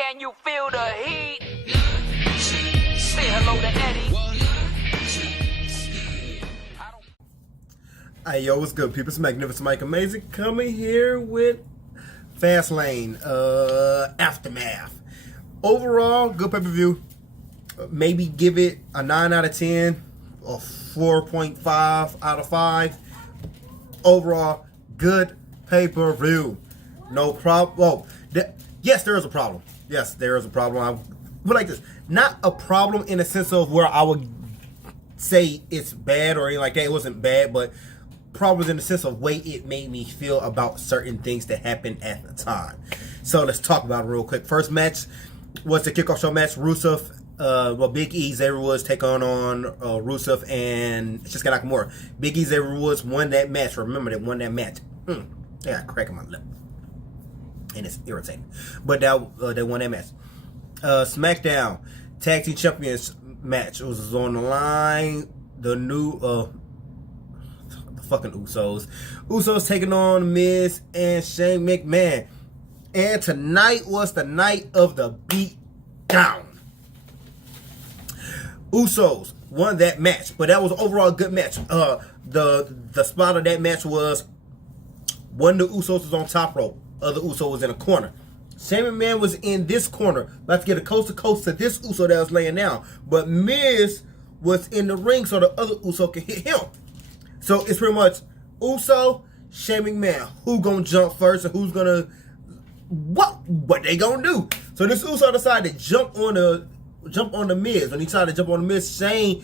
Can you feel the heat? Say hello to Eddie. Hey, yo, what's good, people? It's Magnificent Mike Amazing coming here with Fastlane Aftermath. Overall, good pay-per-view. Maybe give it a 9 out of 10 or 4.5 out of 5. Overall, good pay-per-view. No problem. Well, yes, there is a problem. Yes, there is a problem. I put it like this. Not a problem in the sense of where I would say it's bad or anything like that. It wasn't bad, but problems in the sense of way it made me feel about certain things that happened at the time. So let's talk about it real quick. First match was the kickoff show match. Rusev, Big E, Xavier Woods take on Rusev and Shinsuke Nakamura. Big E, Xavier Woods won that match. Remember, they won that match. Yeah, cracking my lip. And it's irritating. But they won that match. SmackDown Tag Team Champions match. It was on the line. The new fucking Usos taking on Miz and Shane McMahon. And tonight was the night of the beat down. Usos won that match, but that was overall a good match. The spot of that match was one of the Usos was on top rope, other Uso was in a corner. Shane McMahon was in this corner, about to get a coast to coast to this Uso that was laying down, but Miz was in the ring so the other Uso could hit him. So it's pretty much Uso, Shane McMahon. Who gonna jump first and who's gonna what they gonna do? So this Uso decided to jump on the Miz. When he tried to jump on the Miz, Shane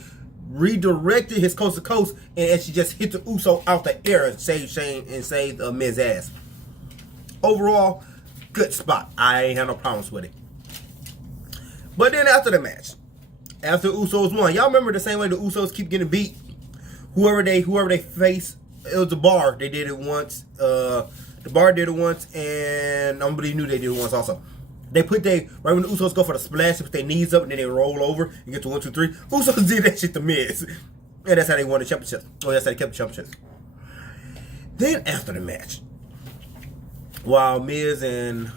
redirected his coast to coast and she just hit the Uso out the air and saved Shane and saved Miz's ass. Overall, good spot. I ain't had no problems with it. But then after the match, after Usos won, y'all remember the same way the Usos keep getting beat? Whoever they face, it was the Bar. They did it once. The Bar did it once, and nobody knew they did it once also. They right when the Usos go for the splash, they put their knees up, and then they roll over and get to 1, 2, 3. Usos did that shit to Miz. And that's how they won the championship. Oh, that's how they kept the championship. Then after the match, while Miz and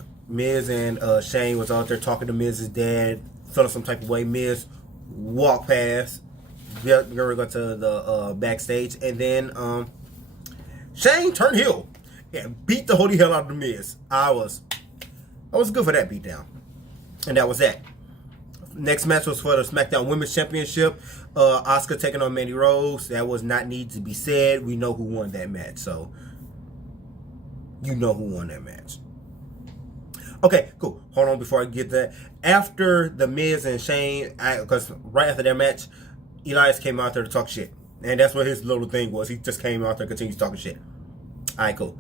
Shane was out there talking to Miz's dad, feeling some type of way, Miz walked past. We're gonna go to the backstage, and then Shane turned heel and beat the holy hell out of the Miz. I was good for that beatdown, and that was that. Next match was for the SmackDown Women's Championship. Asuka taking on Mandy Rose. That was not need to be said. We know who won that match, so you know who won that match. Okay, cool. Hold on before I get that. After the Miz and Shane, because right after that match, Elias came out there to talk shit. And that's what his little thing was. He just came out there and continues talking shit. Alright, cool.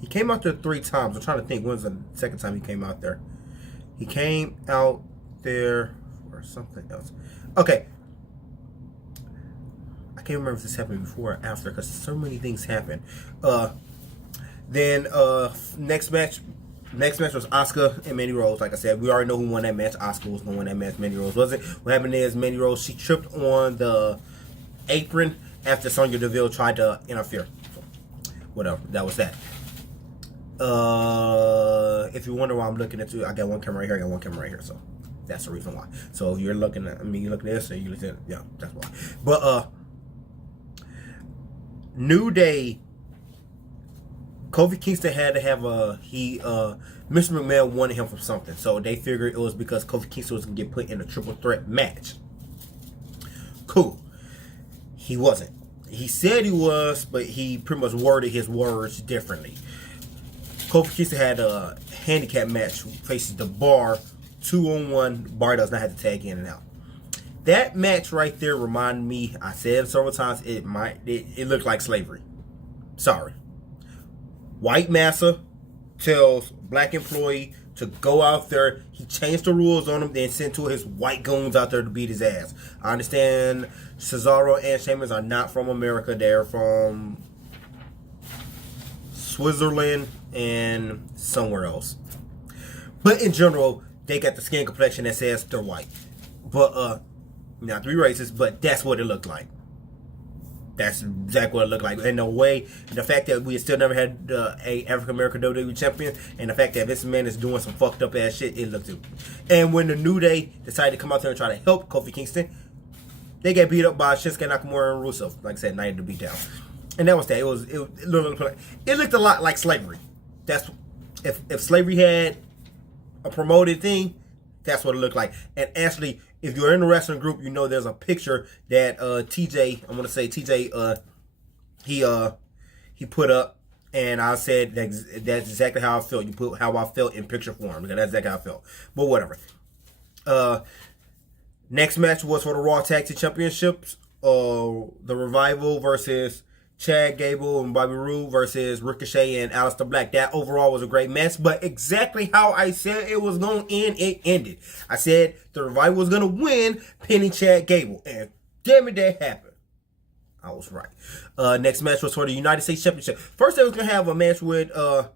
He came out there 3 times. I'm trying to think when was the second time he came out there. He came out there for something else. Okay. I can't remember if this happened before or after because so many things happened. Then next match was Asuka and Mandy Rose. Like I said, we already know who won that match. Asuka was going to win that match. Mandy Rose wasn't. What happened is Mandy Rose, she tripped on the apron after Sonya Deville tried to interfere. So, whatever. That was that. If you wonder why I'm looking at you, I got one camera right here, I got one camera right here. So that's the reason why. So if you're looking at, you look at this, and you look at, yeah, that's why. But New Day, Kofi Kingston had to have Mr. McMahon wanted him for something. So they figured it was because Kofi Kingston was going to get put in a triple threat match. Cool. He wasn't. He said he was, but he pretty much worded his words differently. Kofi Kingston had a handicap match, faces the Bar, 2-on-1. Bar does not have to tag in and out. That match right there reminded me, I said it several times, it looked like slavery. Sorry. White massa tells black employee to go out there. He changed the rules on him, then sent 2 of his white goons out there to beat his ass. I understand Cesaro and Sheamus are not from America. They're from Switzerland and somewhere else. But in general, they got the skin complexion that says they're white. But, not to be racist, but that's what it looked like. That's exactly what it looked like. And the way, the fact that we still never had a African American WWE champion, and the fact that Vince McMahon is doing some fucked up ass shit, it looked good. And when the New Day decided to come out there and try to help Kofi Kingston, they got beat up by Shinsuke Nakamura and Rusev. Like I said, night of the beat down. And that was that. It looked a lot like slavery. That's if slavery had a promoted thing, that's what it looked like. And actually, if you're in the wrestling group, you know there's a picture that TJ, I'm gonna say TJ, he put up, and I said that's exactly how I felt. You put how I felt in picture form, because that's exactly how I felt. But whatever. Next match was for the Raw Tag Team Championships. The Revival versus Chad Gable and Bobby Roode versus Ricochet and Aleister Black. That overall was a great match, but exactly how I said it was going to end, it ended. I said the Revival was going to win, pinning Chad Gable, and damn it, that happened. I was right. Next match was for the United States Championship. First, they was going to have a match with Andrade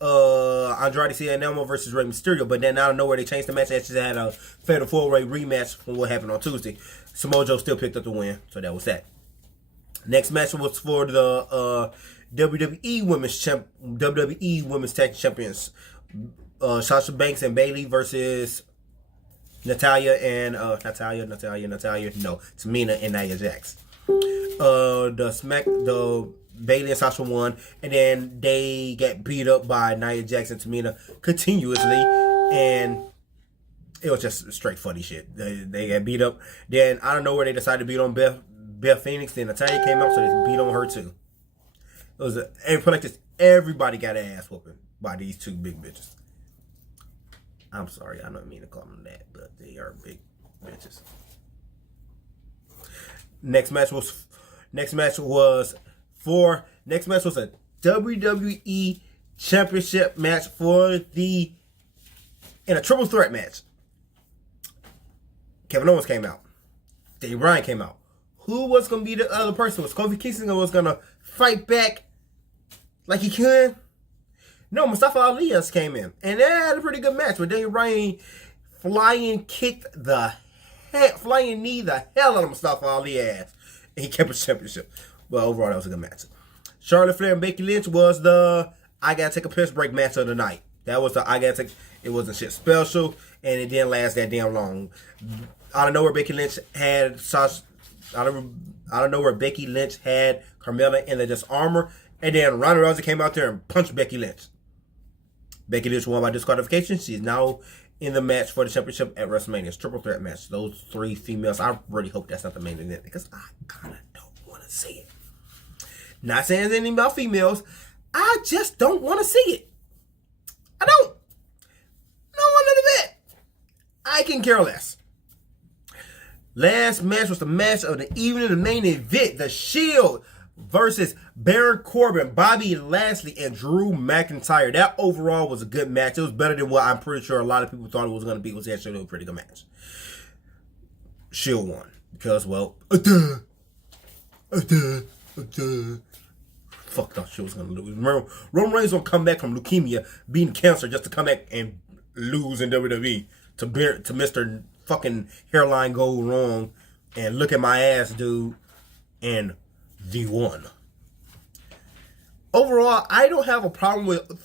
Cien versus Rey Mysterio, but then out of nowhere they changed the match. They actually had a Fatal 4-Way rematch from what happened on Tuesday. Samoa Joe still picked up the win, so that was that. Next match was for the WWE Women's Tag Champions, Sasha Banks and Bayley versus Tamina and Nia Jax. The Bayley and Sasha won, and then they got beat up by Nia Jax and Tamina continuously, and it was just straight funny shit. They got beat up. Then I don't know where they decided to beat on Beth Phoenix. Then Natalya came out, so they beat on her too. It was everybody got an ass whooping by these two big bitches. I'm sorry, I don't mean to call them that, but they are big bitches. Next match was a WWE Championship match in a triple threat match. Kevin Owens came out. Dave Bryan came out. Who was going to be the other person? Was Kofi Kingston was going to fight back like he could? No, Mustafa Ali just came in. And they had a pretty good match. But Dave Bryan flying knee the hell out of Mustafa Ali ass. And he kept his championship. But overall, that was a good match. Charlotte Flair and Becky Lynch was the I Gotta Take a Piss Break match of the night. That was the it wasn't shit special, and it didn't last that damn long. Out of nowhere, Becky Lynch had Carmella in the just armor, and then Ronda Rousey came out there and punched Becky Lynch. Becky Lynch won by disqualification. She's now in the match for the championship at WrestleMania. It's a triple threat match. Those three females. I really hope that's not the main event, because I kind of don't want to see it. Not saying anything about females. I just don't want to see it. I don't want none of that. I can care less. Last match was the match of the evening, the main event. The Shield versus Baron Corbin, Bobby Lashley, and Drew McIntyre. That overall was a good match. It was better than what I'm pretty sure a lot of people thought it was going to be. It was actually a pretty good match. Shield won because, well, fuck, thought she was going to lose. Remember, Roman Reigns going to come back from leukemia, beating cancer, just to come back and lose in WWE to Mr. fucking hairline go wrong and look at my ass, dude, and the one. Overall, I don't have a problem with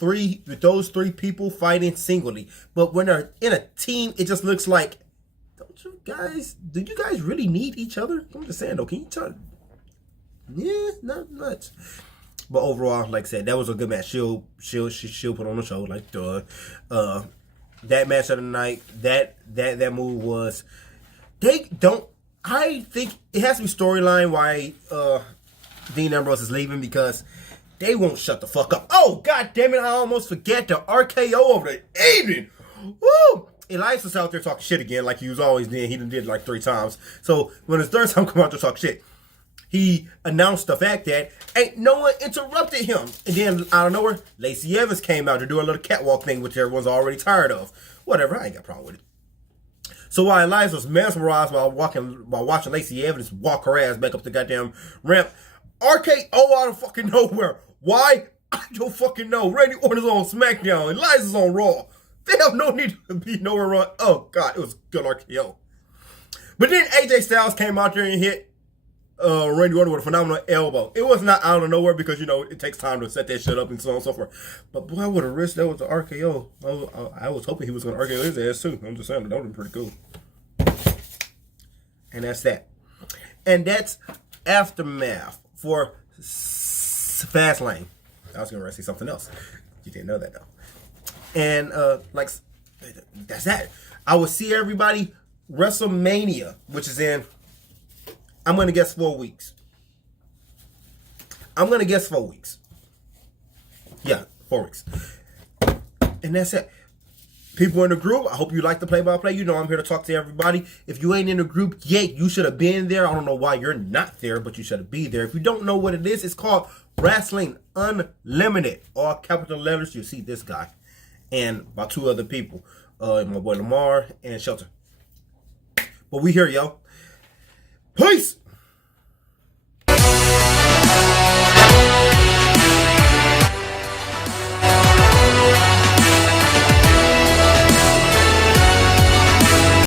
those three people fighting singly, but when they're in a team, it just looks like, do you guys really need each other? I'm just saying though, can you tell? Yeah, not much. But overall, like I said, that was a good match. She'll put on the show, like duh. That match of the night, that move was, I think it has to be storyline why Dean Ambrose is leaving, because they won't shut the fuck up. Oh, god damn it, I almost forget the RKO of the evening. Woo! Elias was out there talking shit again, like he was always doing. He did it like 3 times. So when his third time come out to talk shit, he announced the fact that ain't no one interrupted him. And then out of nowhere, Lacey Evans came out to do a little catwalk thing, which everyone's already tired of. Whatever, I ain't got a problem with it. So while Elias was mesmerized while watching Lacey Evans walk her ass back up the goddamn ramp, RKO out of fucking nowhere. Why? I don't fucking know. Randy Orton's on SmackDown. Elias is on Raw. They have no need to be nowhere on. Oh god, it was good RKO. But then AJ Styles came out there and hit Randy Orton with a phenomenal elbow. It was not out of nowhere because, you know, it takes time to set that shit up and so on and so forth. But boy, with a wrist, that was an RKO. I was hoping he was going to RKO his ass too. I'm just saying, that would have been pretty cool. And that's that. And that's Aftermath for Fastlane. I was going to say something else. You didn't know that though. And like, that's that. I will see everybody WrestleMania, which is in, I'm going to guess 4 weeks. I'm going to guess 4 weeks. Yeah, 4 weeks. And that's it. People in the group, I hope you like the play-by-play. You know I'm here to talk to everybody. If you ain't in the group yet, you should have been there. I don't know why you're not there, but you should be there. If you don't know what it is, it's called Wrestling Unlimited. All capital letters. You see this guy. And about 2 other people. My boy Lamar and Shelter. But we here, yo. Peace!